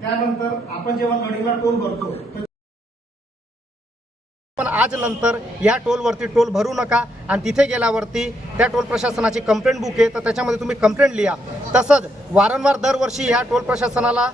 त्यानंतर आपण जेव्हा गडिंगला टोल भरतो पण आज नंतर या टोलवरती टोल भरू नका. आणि तिथे गेल्यावरती त्या टोल प्रशासनाची कंप्लेंट बुक आहे. तर त्याच्यामध्ये तुम्ही कंप्लेंट लिहा. तसंच वारंवार दरवर्षी या टोल प्रशासनाला